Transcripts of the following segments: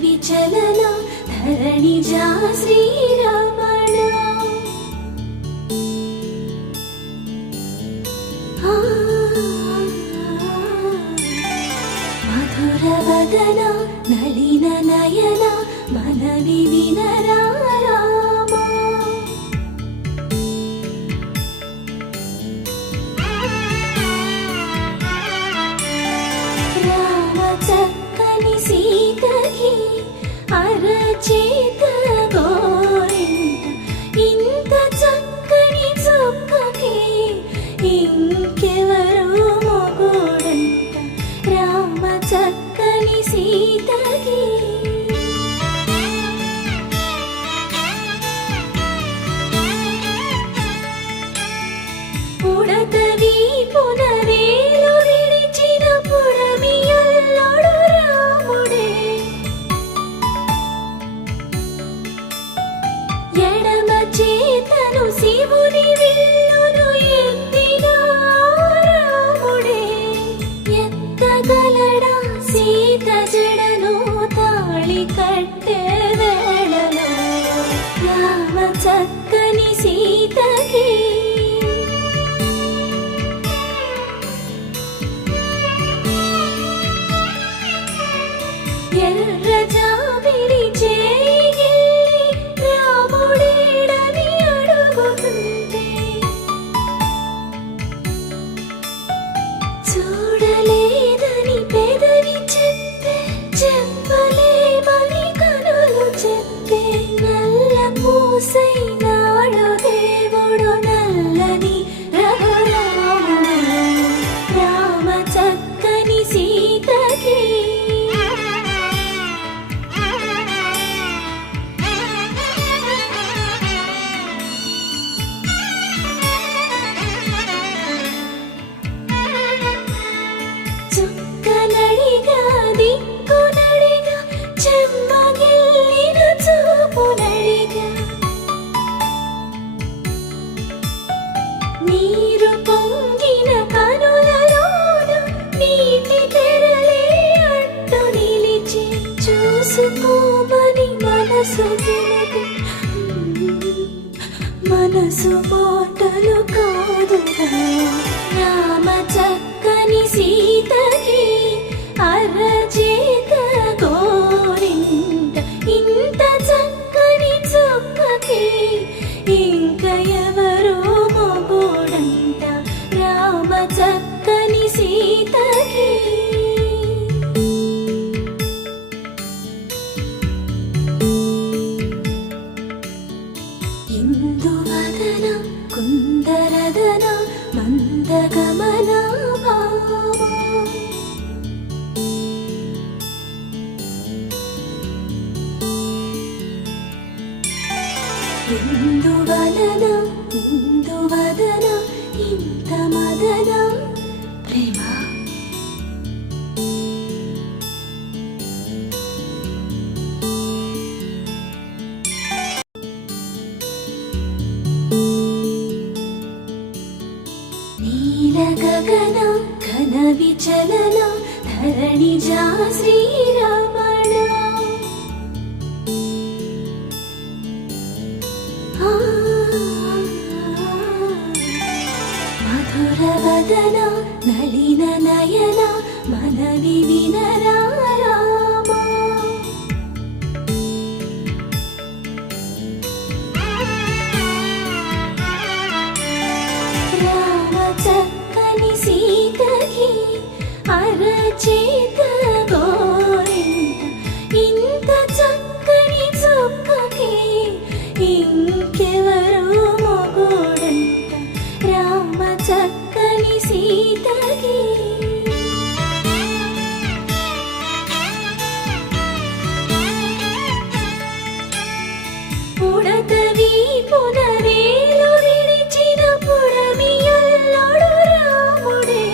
విచలన ధరణిజా శ్రీరమణ మధుర వదన నళిన నయన మనవి వినరా చక్కని సీతకి అరచేత గోరింట ఇంత చక్కని చుక్కకి ఇంకెవరు మొగుడంట రామ చక్కని సీతకి ఉడతవి పునవేలు విడిచిన పుడమియల్లోడు రాముడే ఎడమ చేతను శివుని విల్లును ఎత్తిన రాముడే ఎత్తగలడా సీత జడను తాళి కట్టే వేళలో రామ చక్కని సీతకి ఎర్ర జాబిలి చేయి రాముడేడని అడుగుతుంటే చూడలేదని పెదవి చెప్పే చెప్పలేమని కనులు చెప్పే నల్ల పూసై నాడు దేవుడు నల్లని రఘురాముడు రామ చక్కని సీతకి చుక్కనడిగా దిక్కునడిగా చెమ్మగిల్లిన చూపునడిగా నీరు పొంగిన కనులలోన నీటి తెరలే అడ్డు నిలిచి చూసుకోమని మనసు తెలిపి మనసు మాటలు కాదుగా రామ చక్కని సీతకి అరచేత గోరింట ఇంత చక్కని చుక్కకి ఇంక ఎవరు మొగుడంట రామ చక్కని సీతకి ఇందువదన కుందరదన మందగమన ఇందువలన ఇందువదన ఇంత మదన ప్రేమ నీల గగన ఘన విచలన ధరణిజా శ్రీరమణ మధుర వదన నళిన నయన మనవి వినరా చక్కని సీతకి అరచేత గోరింట ఇంత చక్కని చుక్కకి ఇంకెవరు మొగుడంట రామ చక్కని సీతకి ఉడతవి పునవేలు విడిచిన పుడమియల్లోడు రాముడే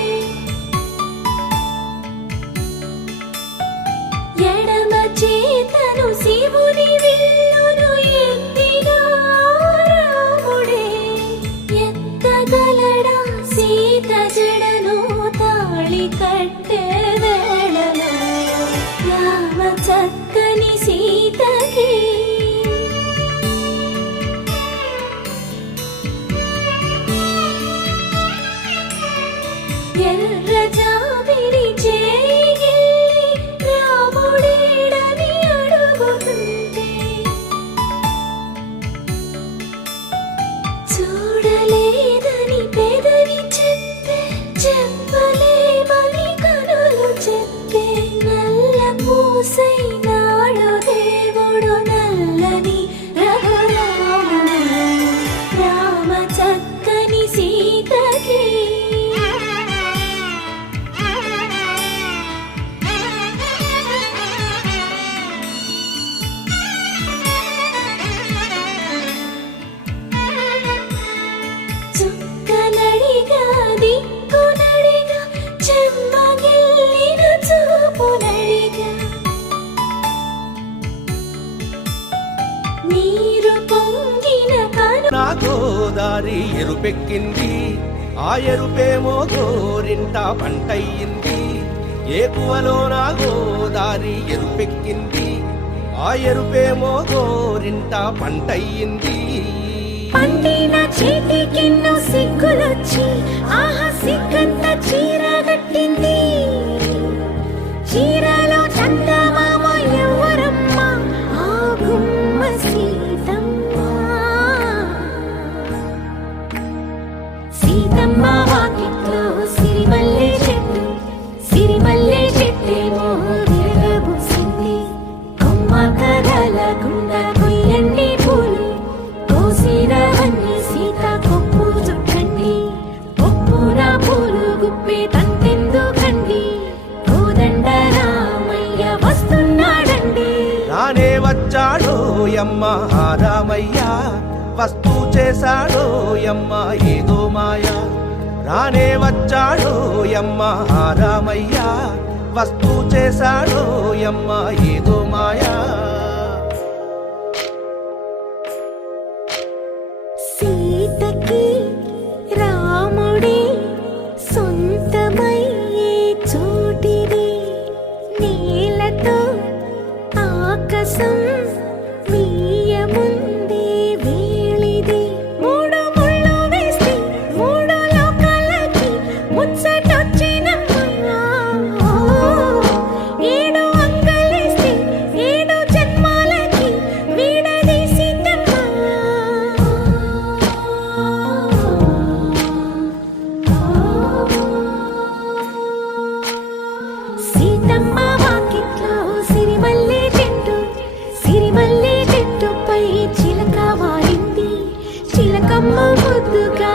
గోదారి ఎరుపెక్కింది, ఆ ఎరుపేమో గోరింట పంటయ్యింది. ఏకువలోన గోదారి ఎరుపెక్కింది, ఆ ఎరుపేమో గోరింట పంటయ్యింది. పండిన చేతికెన్నో సిగ్గులొచ్చి ఆహా సిగ్గంత చీర కట్టింది. చీరలో చందమామ ఎవరమ్మ, ఆ గుమ్మ సీతమ్మ. సీతమ్మ వాకిట్లో సిరిమల్లె చెట్టు, సిరిమల్లె చెట్టేమో విరగబూసింది. కొమ్మ కదలకుండా కొయ్యండి పూలు, కోసిరవన్నీ సీత కొప్పు చుట్టండి. కొప్పున పూలు గుప్పే తంతెందుకండి, కోదండ రామయ్య వస్తున్నాడండి. రానే వచ్చాడో యమ్మ రామయ్య, వస్తూ చేశాడో యమ్మ ఏదో మాయ. రానే వచ్చాడో యమ్మ రామయ్య, వస్తూ చేశాడో యమ్మ ఏదో మాయా. సీతకి రాముడే సొంతమయ్యే చోటిది, నేలతో ఆకాశం వీయముందే వేళిది. మూడు ముళ్ళు వేస్తే మూడు లోకాలకి ముచ్చటొచ్చినమ్మా. ఏడు అంగలేస్తే ఏడు జన్మాలకి వీడదీసిందమ్మా. సీతమ్మ వాకిట్లో సిరిమల్లె చెట్టు, సిరిమల్లె చెట్టుపై చిలక వాలింది. చిలకమ్మ ముద్దుగా